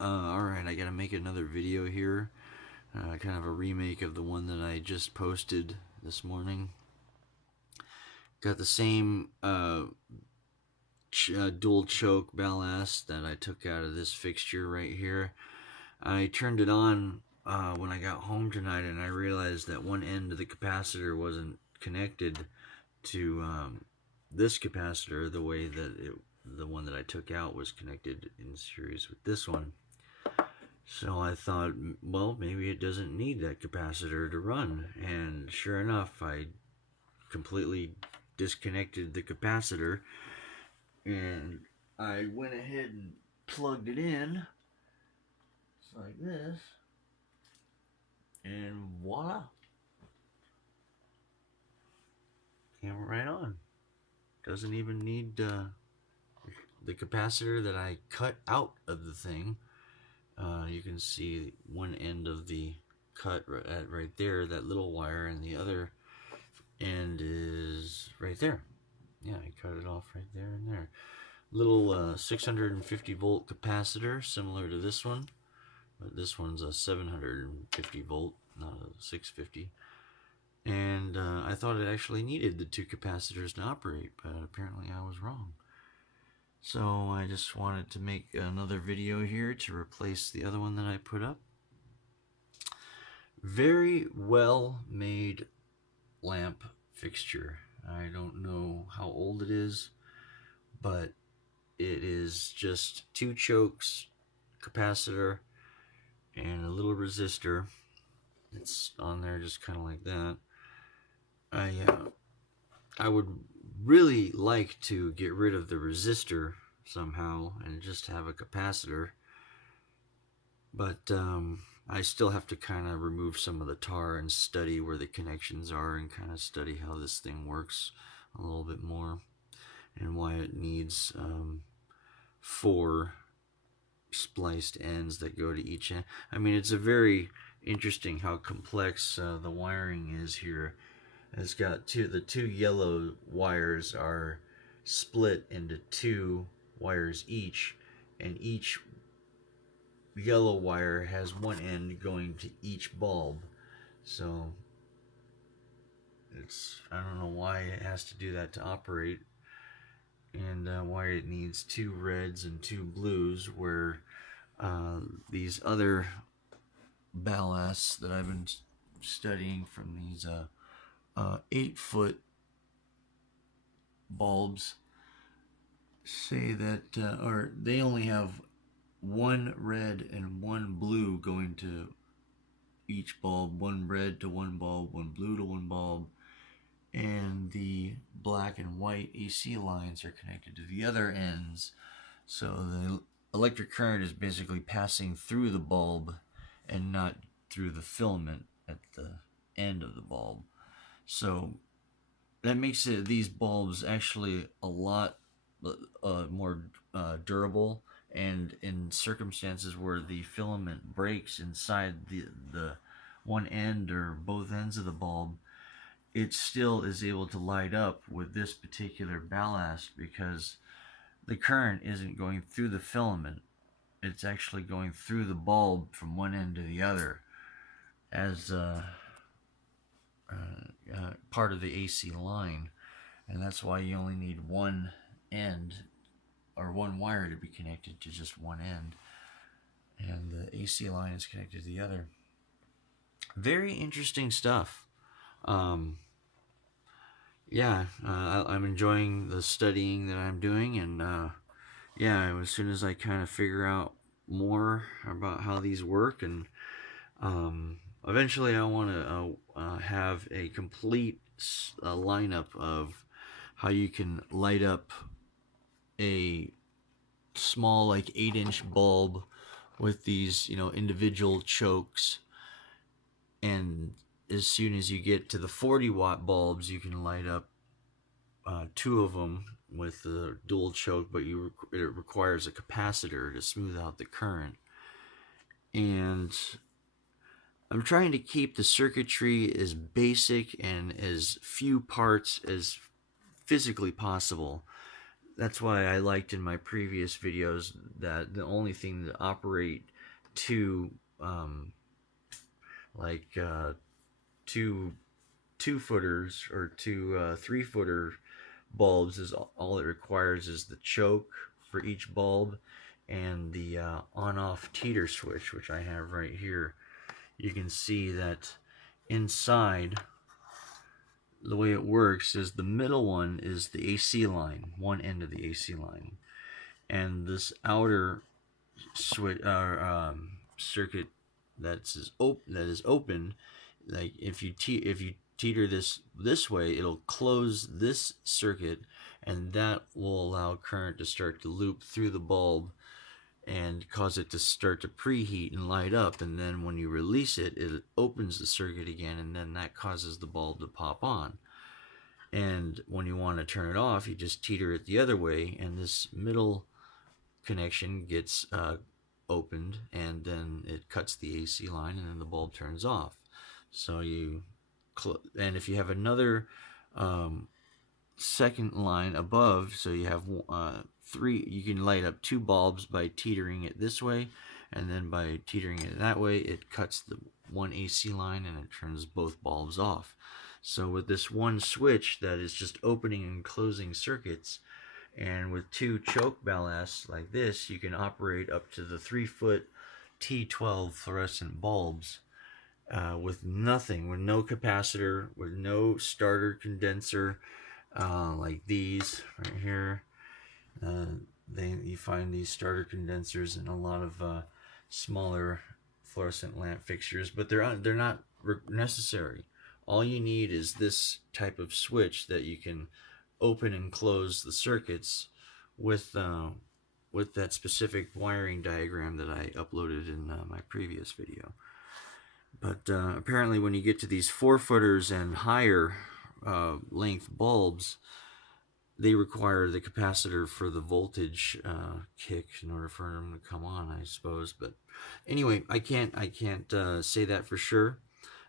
Alright, I gotta make another video here. Kind of a remake of the one that I just posted this morning. Got the same dual choke ballast that I took out of this fixture right here. I turned it on when I got home tonight, and I realized that one end of the capacitor wasn't connected to this capacitor the way that the one that I took out was connected in series with this one. So I thought, well, maybe it doesn't need that capacitor to run. And sure enough, I completely disconnected the capacitor, and I went ahead and plugged it in just like this, and voila, came right on. Doesn't even need the capacitor that I cut out of the thing. You can see one end of the cut right there, that little wire, and the other end is right there. Yeah, I cut it off right there and there. Little 650 volt capacitor, similar to this one, but this one's a 750 volt, not a 650. And I thought it actually needed the two capacitors to operate, but apparently I was wrong. So I just wanted to make another video here to replace the other one that I put up. Very well made lamp fixture. I don't know how old it is, but it is just two chokes, capacitor, and a little resistor. It's on there just kind of like that. I would really like to get rid of the resistor somehow and just have a capacitor, but I still have to kind of remove some of the tar and study where the connections are and kind of study how this thing works a little bit more and why it needs 4 spliced ends that go to each end. I mean, it's a very interesting how complex the wiring is here. It's got the two yellow wires are split into 2 wires each, and each yellow wire has one end going to each bulb. So I don't know why it has to do that to operate, and why it needs 2 reds and 2 blues, where these other ballasts that I've been studying from these 8-foot bulbs say that, or they only have 1 red and 1 blue going to each bulb, 1 red to 1 bulb, 1 blue to 1 bulb, and the black and white AC lines are connected to the other ends. So the electric current is basically passing through the bulb and not through the filament at the end of the bulb. So that makes these bulbs actually a lot more durable, and in circumstances where the filament breaks inside the one end or both ends of the bulb, it still is able to light up with this particular ballast, because the current isn't going through the filament. It's actually going through the bulb from one end to the other as part of the AC line, and that's why you only need one end or one wire to be connected to just one end, and the AC line is connected to the other. Very interesting stuff. Yeah, I'm enjoying the studying that I'm doing, and yeah, as soon as I kind of figure out more about how these work, and eventually I want to have a complete lineup of how you can light up a small, like 8-inch bulb with these, individual chokes, and as soon as you get to the 40-watt bulbs, you can light up 2 of them with the dual choke, but it requires a capacitor to smooth out the current. And I'm trying to keep the circuitry as basic and as few parts as physically possible. that's why I liked in my previous videos that the only thing that operate two like two 2-footers or two 3-footer bulbs is all it requires is the choke for each bulb and the on-off teeter switch, which I have right here. You can see that inside the way it works is the middle one is the AC line, one end of the AC line, and this outer switch circuit that is open. Like if you teeter this way, it'll close this circuit, and that will allow current to start to loop through the bulb and cause it to start to preheat and light up. And then when you release it, it opens the circuit again, and then that causes the bulb to pop on. And when you want to turn it off, you just teeter it the other way, and this middle connection gets opened, and then it cuts the AC line, and then the bulb turns off. So and if you have another second line above, so you have three, you can light up 2 bulbs by teetering it this way, and then by teetering it that way, it cuts the one AC line and it turns both bulbs off. So with this one switch that is just opening and closing circuits, and with 2 choke ballasts like this, you can operate up to the 3-foot T12 fluorescent bulbs with nothing, with no capacitor, with no starter condenser, like these right here. You find these starter condensers in a lot of smaller fluorescent lamp fixtures, but they're not necessary. All you need is this type of switch that you can open and close the circuits with that specific wiring diagram that I uploaded in my previous video. But apparently when you get to these 4-footers and higher length bulbs, they require the capacitor for the voltage kick in order for them to come on, I suppose. But anyway, I can't say that for sure.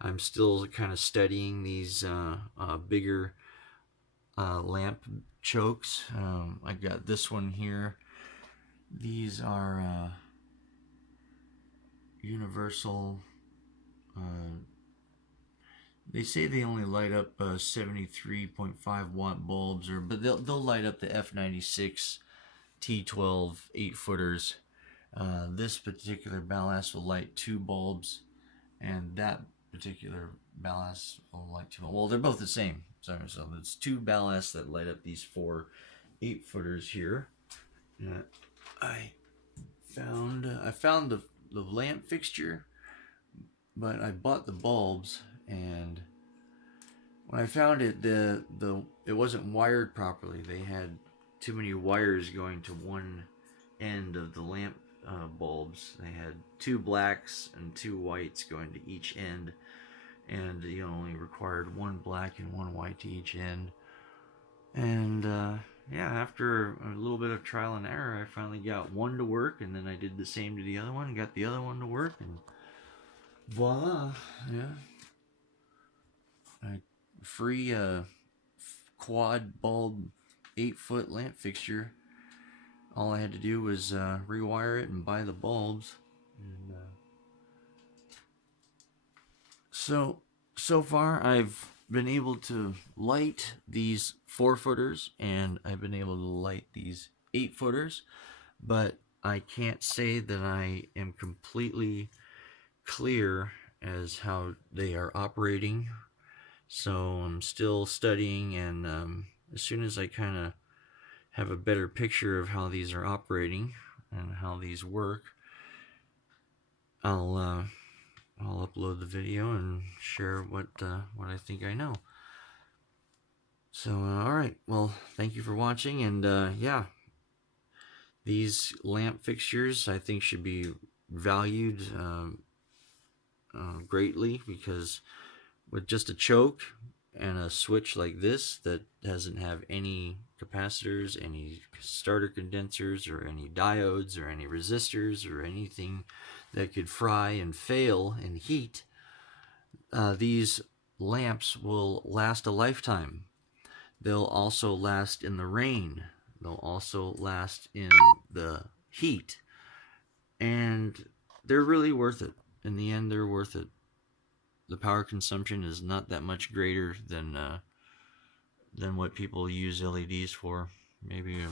I'm still kind of studying these bigger lamp chokes. I got this one here. These are universal. They say they only light up 73.5 watt bulbs, but they'll light up the F96 T12 8-footers. This particular ballast will light 2 bulbs, and that particular ballast will light 2. Well, they're both the same. So it's 2 ballasts that light up these 4 8-footers here. I found the lamp fixture, but I bought the bulbs, and when I found it, it wasn't wired properly. They had too many wires going to one end of the lamp bulbs. They had 2 blacks and 2 whites going to each end, and you only required 1 black and 1 white to each end. And yeah, after a little bit of trial and error, I finally got one to work, and then I did the same to the other one, got the other one to work, and voila, yeah. A free quad bulb 8-foot lamp fixture. All I had to do was rewire it and buy the bulbs. And so far I've been able to light these 4-footers, and I've been able to light these 8-footers, but I can't say that I am completely clear as how they are operating. So I'm still studying, and as soon as I kind of have a better picture of how these are operating and how these work, I'll upload the video and share what I think I know. So alright, well, thank you for watching, and yeah, these lamp fixtures I think should be valued greatly, because with just a choke and a switch like this that doesn't have any capacitors, any starter condensers, or any diodes, or any resistors, or anything that could fry and fail in heat, these lamps will last a lifetime. They'll also last in the rain. They'll also last in the heat, and they're really worth it. In the end, they're worth it. The power consumption is not that much greater than what people use LEDs for. Maybe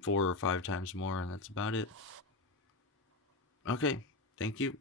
4 or 5 times more, and that's about it. Okay, thank you.